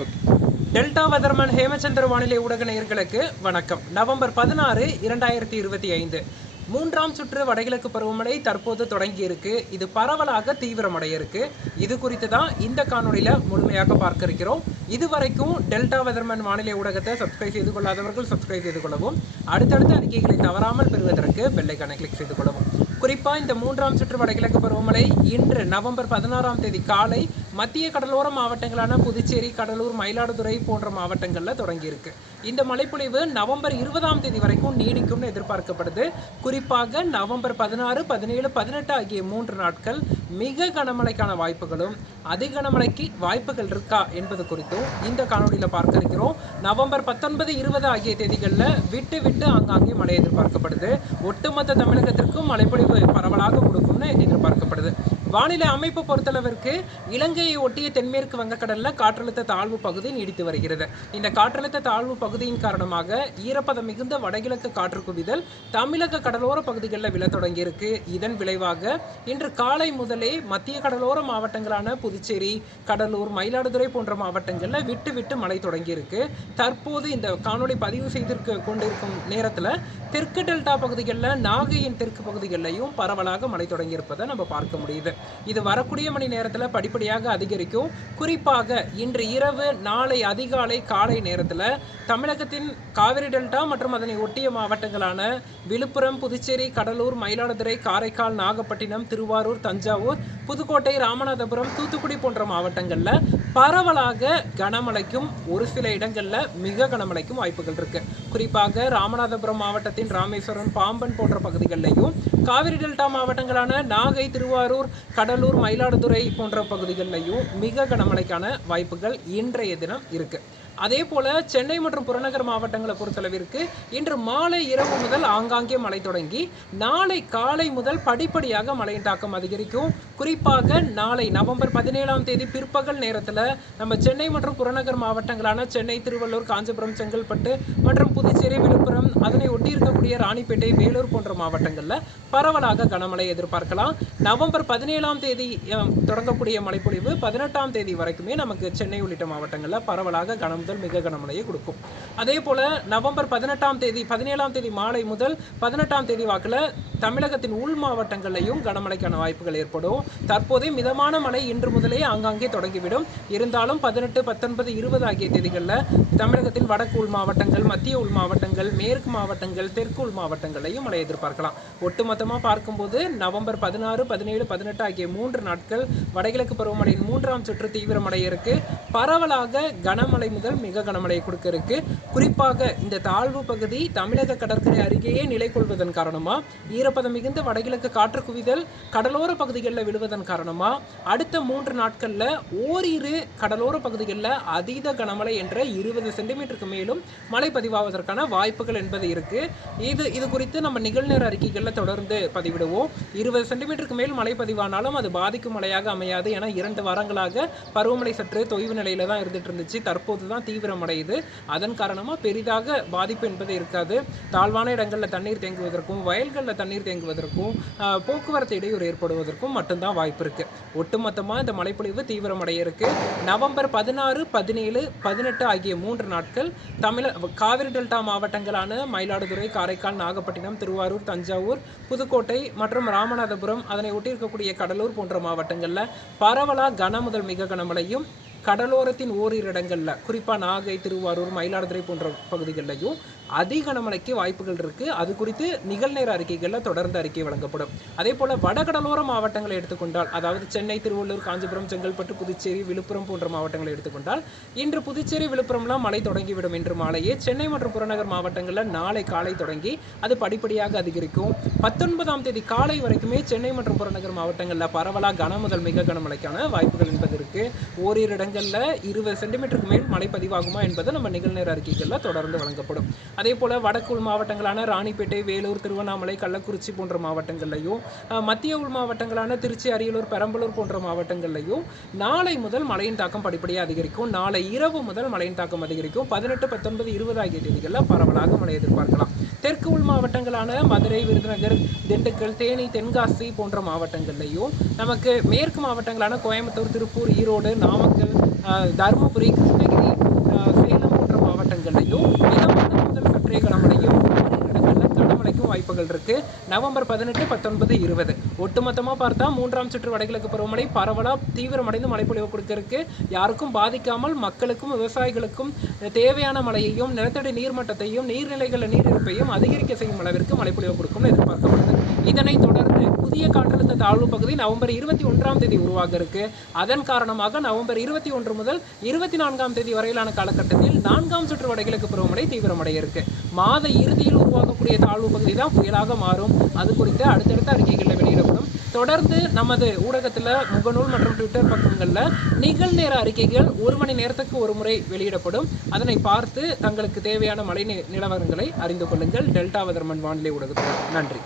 Okay delta weatherman Hemachandra வானிலை ஊடக நேயர்களுக்கு வணக்கம். நவம்பர் பதினாறு இரண்டாயிரத்தி இருபத்தி ஐந்து. மூன்றாம் சுற்று வடகிழக்கு பருவமழை தற்போது தொடங்கி இருக்கு இது பரவலாக தீவிரமடைய இருக்கு இது குறித்து தான் இந்த காணொலியில் முழுமையாக பார்க்க இருக்கிறோம் இதுவரைக்கும் டெல்டா வெதர்மன் வானிலை ஊடகத்தை சப்ஸ்கிரைப் செய்து கொள்ளாதவர்கள் சப்ஸ்கிரைப் செய்து கொள்ளவும் அடுத்தடுத்த அறிக்கைகளை தவறாமல் பெறுவதற்கு பெல்லைக்கான கிளிக் செய்து கொள்ளவும். குறிப்பாக இந்த மூன்றாம் சுற்று வடகிழக்கு பருவமழை இன்று நவம்பர் பதினாறாம் தேதி காலை மத்திய கடலோர மாவட்டங்களான புதுச்சேரி கடலூர் மயிலாடுதுறை போன்ற மாவட்டங்களில் தொடங்கியிருக்கு. இந்த மழைப்பொழிவு நவம்பர் இருபதாம் தேதி வரைக்கும் நீடிக்கும்னு எதிர்பார்க்கப்படுது. குறிப்பாக நவம்பர் பதினாறு பதினேழு பதினெட்டு ஆகிய மூன்று நாட்கள் மிக கனமழைக்கான வாய்ப்புகளும் அதி கனமழைக்கு வாய்ப்புகள் இருக்கா என்பது குறித்தும் இந்த காணொலியில் பார்க்க இருக்கிறோம். நவம்பர் பத்தொன்பது இருபது ஆகிய தேதிகளில் விட்டு விட்டு ஆங்காங்கே மழை எதிர்பார்க்கப்படுது. ஒட்டுமொத்த தமிழகத்திற்கும் மழைப்பொழிவு பரவலாக கொடுக்கும்னு எதிர்பார்க்கப்படுது வானிலை அமைப்பு பொறுத்தளவிற்கு இலங்கையை ஒட்டிய தென்மேற்கு வங்கக்கடலில் காற்றழுத்த தாழ்வு பகுதி நீடித்து வருகிறது. இந்த காற்றழுத்த தாழ்வு பகுதியின் காரணமாக ஈரப்பதம் மிகுந்த வடகிழக்கு காற்று குவிதல் தமிழக கடலோர பகுதிகளில் விழ தொடங்கியிருக்கு. இதன் விளைவாக இன்று காலை முதலே மத்திய கடலோர மாவட்டங்களான புதுச்சேரி கடலூர் மயிலாடுதுறை போன்ற மாவட்டங்களில் விட்டு விட்டு மழை தொடங்கியிருக்கு. தற்போது இந்த காணொலி பதிவு செய்திருக்க கொண்டிருக்கும் நேரத்தில் தெற்கு டெல்டா பகுதிகளில் நாகையின் தெற்கு பகுதிகளிலையும் பரவலாக மழை தொடங்கியிருப்பதை நம்ம பார்க்க முடியுது. இது வரக்கூடிய மணி நேரத்தில் படிப்படியாக அதிகரிக்கும். குறிப்பாக இன்று இரவு நாளை அதிகாலை காலை நேரத்தில் தமிழகத்தின் காவிரி டெல்டா மற்றும் அதனை ஒட்டிய மாவட்டங்களான விழுப்புரம் புதுச்சேரி கடலூர் மயிலாடுதுறை காரைக்கால் நாகப்பட்டினம் திருவாரூர் தஞ்சாவூர் புதுக்கோட்டை ராமநாதபுரம் தூத்துக்குடி போன்ற மாவட்டங்களில் பரவலாக கனமழைக்கும் ஒரு சில இடங்களில் மிக கனமழைக்கும் வாய்ப்புகள் இருக்கு. குறிப்பாக ராமநாதபுரம் மாவட்டத்தின் ராமேஸ்வரம் பாம்பன் போன்ற பகுதிகளிலையும் காவிரி டெல்டா மாவட்டங்களான நாகை திருவாரூர் கடலூர் மயிலாடுதுறை போன்ற பகுதிகளிலையும் மிக கனமழைக்கான வாய்ப்புகள் இன்றைய தினம் இருக்குது அதே போல சென்னை மற்றும் புறநகர் மாவட்டங்களை பொறுத்தளவிற்கு இன்று மாலை இரவு முதல் ஆங்காங்கே மழை தொடங்கி நாளை காலை முதல் படிப்படியாக மழையின் தாக்கம் அதிகரிக்கும். குறிப்பாக நாளை நவம்பர் பதினேழாம் தேதி பிற்பகல் நேரத்தில் நம்ம சென்னை மற்றும் புறநகர் மாவட்டங்களான சென்னை திருவள்ளூர் காஞ்சிபுரம் செங்கல்பட்டு மற்றும் புதுச்சேரி விழுப்புரம் அதனை ஒட்டி இருக்கக்கூடிய ராணிப்பேட்டை வேலூர் போன்ற மாவட்டங்களில் பரவலாக கனமழை எதிர்பார்க்கலாம். நவம்பர் பதினேழாம் தேதி தொடங்கக்கூடிய மழைப்பொழிவு பதினெட்டாம் தேதி வரைக்குமே நமக்கு சென்னை உள்ளிட்ட மாவட்டங்களில் பரவலாக கனமழை முதல் மிக கனமழையை கொடுக்கும். அதே போல் நவம்பர் பதினெட்டாம் தேதி பதினேழாம் தேதி மாலை முதல் பதினெட்டாம் தேதி வாக்கில் தமிழகத்தின் உள் மாவட்டங்களிலையும் கனமழைக்கான வாய்ப்புகள் ஏற்படும். தற்போதே மிதமான மழை இன்று முதலே ஆங்காங்கே தொடங்கிவிடும். இருந்தாலும் பதினெட்டு பத்தொன்பது இருபது ஆகிய தேதிகளில் தமிழகத்தின் வடக்கு உள் மாவட்டங்கள் மத்திய உள் மாவட்டங்கள் மேற்கு மாவட்டங்கள் தெற்கு உள் மாவட்டங்களையும் மழை எதிர்பார்க்கலாம். ஒட்டுமொத்தமாக பார்க்கும்போது நவம்பர் பதினாறு பதினேழு பதினெட்டு ஆகிய மூன்று நாட்கள் வடகிழக்கு பருவமழையின் மூன்றாம் சுற்று தீவிரமடைய இருக்கு. பரவலாக கனமழை முதல் மிக கனமழை கொடுக்க இருக்கு குறிப்பாக இந்த தாழ்வு பகுதி தமிழக கடற்கரை அருகேயே நிலை கொள்வதன் காரணமா ஈரப்பதம் மிகுந்த வடகிழக்கு காற்று குவிதல் கடலோர பகுதிகளில் விழுவதன் காரணமா அடுத்த மூன்று நாட்களில் ஓரிரு கடலோர பகுதிகளில் அதீத கனமழை என்ற இருபது சென்டிமீட்டருக்கு மேலும் மழை பதிவாவதற்கான வாய்ப்புகள் என்பது இருக்கு. இது இது குறித்து நம்ம நிகழ்நேர அறிக்கைகளில் தொடர்ந்து பதிவிடுவோம். இருபது சென்டிமீட்டருக்கு மேல் மழை பதிவானாலும் அது பாதிக்கும் மழையாக அமையாது என இரண்டு வாரங்களாக பருவமழை சற்று தொய்வு நிலையில தான் இருந்துட்டு இருந்துச்சு. தற்போது தான் தீவிரமடையுது. அதன் காரணமாக பெரிதாக பாதிப்பு என்பது இருக்காது. தாழ்வான இடங்களில் தண்ணீர் தேங்குவதற்கும் வயல்களில் தண்ணீர் தேங்குவதற்கும் போக்குவரத்து இடையூறு ஏற்படுவதற்கும் மட்டும்தான் வாய்ப்பு இருக்குது ஒட்டுமொத்தமாக இந்த மழைப்பொழிவு தீவிரமடைய இருக்கு. நவம்பர் பதினாறு பதினேழு பதினெட்டு ஆகிய மூன்று நாட்கள் தமிழ காவிரி டெல்டா மாவட்டங்களான மயிலாடுதுறை காரைக்கால் நாகப்பட்டினம் திருவாரூர் தஞ்சாவூர் புதுக்கோட்டை மற்றும் ராமநாதபுரம் அதனை ஒட்டி இருக்கக்கூடிய கடலூர் போன்ற மாவட்டங்களில் பரவலாக கன முதல் மிக கனமழையும் கடலோரத்தின் ஓரிரு இடங்களில் குறிப்பாக நாகை திருவாரூர் மயிலாடுதுறை போன்ற பகுதிகளிலையும் அதிக கனமழைக்கு வாய்ப்புகள் இருக்குது அது குறித்து நிகழ்நேர அறிக்கைகளில் தொடர்ந்து அறிக்கை வழங்கப்படும். அதே போல் வடகடலோர மாவட்டங்களை எடுத்துக்கொண்டால் அதாவது சென்னை திருவள்ளூர் காஞ்சிபுரம் செங்கல்பட்டு புதுச்சேரி விழுப்புரம் போன்ற மாவட்டங்களை எடுத்துக்கொண்டால் இன்று புதுச்சேரி விழுப்புரம்லாம் மழை தொடங்கிவிடும் இன்று மாலையே சென்னை மற்றும் புறநகர் மாவட்டங்களில் நாளை காலை தொடங்கி அது படிப்படியாக அதிகரிக்கும். பத்தொன்பதாம் தேதி காலை வரைக்குமே சென்னை மற்றும் புறநகர் மாவட்டங்களில் பரவலாக கன முதல் மிக கனமழைக்கான வாய்ப்புகள் என்பது இருக்குது ஓரிரு இடங்கள் இடங்களில் இருபது சென்டிமீட்டருக்கு மேல் மழை பதிவாகுமா என்பது நம்ம நிகழ்நேர அறிக்கைகளில் தொடர்ந்து வழங்கப்படும். அதே போல் வடக்கு உள் மாவட்டங்களான ராணிப்பேட்டை வேலூர் திருவண்ணாமலை கள்ளக்குறிச்சி போன்ற மாவட்டங்கள்லையும் மத்திய உள் மாவட்டங்களான திருச்சி அரியலூர் பெரம்பலூர் போன்ற மாவட்டங்கள்லையும் நாளை முதல் மழையின் தாக்கம் படிப்படியாக அதிகரிக்கும். நாளை இரவு முதல் மழையின் தாக்கம் அதிகரிக்கும். பதினெட்டு பத்தொன்பது இருபது ஆகிய தேதிகளில் பரவலாக மழை எதிர்பார்க்கலாம். தெற்கு உள் மாவட்டங்களான மதுரை விருதுநகர் திண்டுக்கல் தேனி தென்காசி போன்ற மாவட்டங்கள்லையும் நமக்கு மேற்கு மாவட்டங்களான கோயம்புத்தூர் திருப்பூர் ஈரோடு நாமக்கல் தருமபுரி கிருஷ்ணகிரி சேலம் போன்ற மாவட்டங்கள்லையும் மிதமான முதல் சற்றே கனமழையும் மழைக்கும் வாய்ப்புகள் இருக்கு. நவம்பர் பதினெட்டு பத்தொன்பது இருபது. ஒட்டுமொத்தமாக பார்த்தா மூன்றாம் சுற்று வடகிழக்கு பருவமழை பரவலாக தீவிரமடைந்து மழைப்பொழிவு கொடுக்கிறதுக்கு யாருக்கும் பாதிக்காமல் மக்களுக்கும் விவசாயிகளுக்கும் தேவையான மழையையும் நிலத்தடி நீர்மட்டத்தையும் நீர்நிலைகளில் நீரிழப்பையும் அதிகரிக்க செய்யும் அளவிற்கு மழைப்பொழிவு கொடுக்கும் எதிர்பார்க்கப்படுது. இதனைத் தொடர்ந்து புதிய காற்றழுத்த தாழ்வு பகுதி நவம்பர் இருபத்தி ஒன்றாம் தேதி உருவாக இருக்கு அதன் காரணமாக நவம்பர் இருபத்தி ஒன்று முதல் இருபத்தி நான்காம் தேதி வரையிலான காலகட்டத்தில் நான்காம் சுற்று வடகிழக்கு பருவமழை தீவிரமடைய இருக்கு மாத இறுதியில் உருவாகக்கூடிய தாழ்வு பகுதி தான் புயலாக மாறும். அது குறித்து அடுத்தடுத்த அறிக்கைகளில் வெளியிடப்படும். தொடர்ந்து நமது ஊடகத்தில் முகநூல் மற்றும் ட்விட்டர் பக்கங்களில் நிகழ்நேர அறிக்கைகள் ஒரு மணி நேரத்துக்கு ஒரு முறை வெளியிடப்படும். அதனை பார்த்து தங்களுக்கு தேவையான மழை நிலவரங்களை அறிந்து கொள்ளுங்கள். டெல்டா வதர்மன் வானிலை ஊடகத்தில் நன்றி.